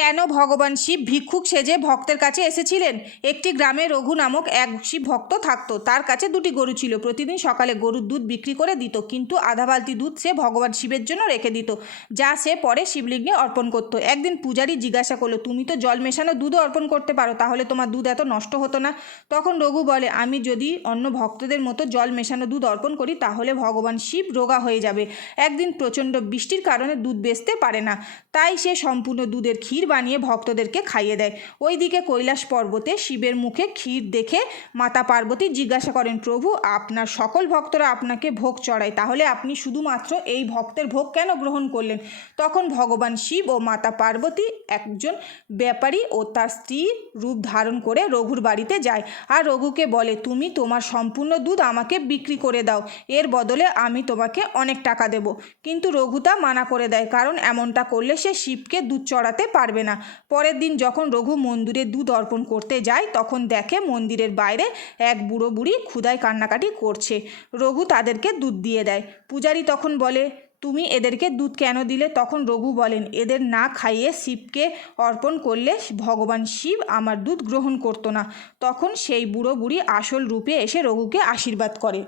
কেন ভগবান শিব ভিক্ষুক সেজে ভক্তের কাছে এসেছিলেন? একটি গ্রামে রঘু নামক এক শিব ভক্ত থাকতো। তার কাছে দুটি গরু ছিল। প্রতিদিন সকালে গরুর দুধ বিক্রি করে দিত, কিন্তু আধা বালতি দুধ সে ভগবান শিবের জন্য রেখে দিত, যা সে পরে শিবলিঙ্গে অর্পণ করত। একদিন পূজারী জিজ্ঞাসা করল, তুমি তো জল মেশানো দুধও অর্পণ করতে পারো, তাহলে তোমার দুধ এত নষ্ট হতো না? তখন রঘু বলে, আমি যদি অন্য ভক্তদের মতো জল মেশানো দুধ অর্পণ করি, তাহলে ভগবান শিব রোগা হয়ে যাবে। একদিন প্রচণ্ড বৃষ্টির কারণে দুধ বেচতে পারে না, তাই সে সম্পূর্ণ দুধের ক্ষীর বানিয়ে ভক্তদেরকে খাইয়ে দেয়। ওইদিকে কৈলাস পর্বতে শিবের মুখে ক্ষীর দেখে মাতা পার্বতী জিজ্ঞাসা করেন, প্রভু, আপনার সকল ভক্তরা আপনাকে ভোগ চড়ায়, তাহলে আপনি শুধুমাত্র এই ভক্তের ভোগ কেন গ্রহণ করলেন? তখন ভগবান শিব ও মাতা পার্বতী একজন ব্যাপারী ও তার স্ত্রী রূপ ধারণ করে রঘুর বাড়িতে যায়। আর রঘুকে বলে, তুমি তোমার সম্পূর্ণ দুধ আমাকে বিক্রি করে দাও, এর বদলে আমি তোমাকে অনেক টাকা দেব। কিন্তু রঘু তা মানা করে দেয়, কারণ এমনটা করলে সে শিবকে দুধ চড়াতে পারবে না। পরের দিন যখন রঘু মন্দিরে দুধ অর্পণ করতে যায়, তখন দেখে মন্দিরের বাইরে এক বুড়ো বুড়ি ক্ষুদায় কান্নাকাটি করছে। রঘু তাদেরকে দুধ দিয়ে দেয়। পূজারী তখন বলে, তুমি এদেরকে দুধ কেন দিলে? তখন রঘু বলেন, এদের না খাইয়ে শিবকে অর্পণ করলে ভগবান শিব আমার দুধ গ্রহণ করতো না। তখন সেই বুড়ো বুড়ি আসল রূপে এসে রঘুকে আশীর্বাদ করে।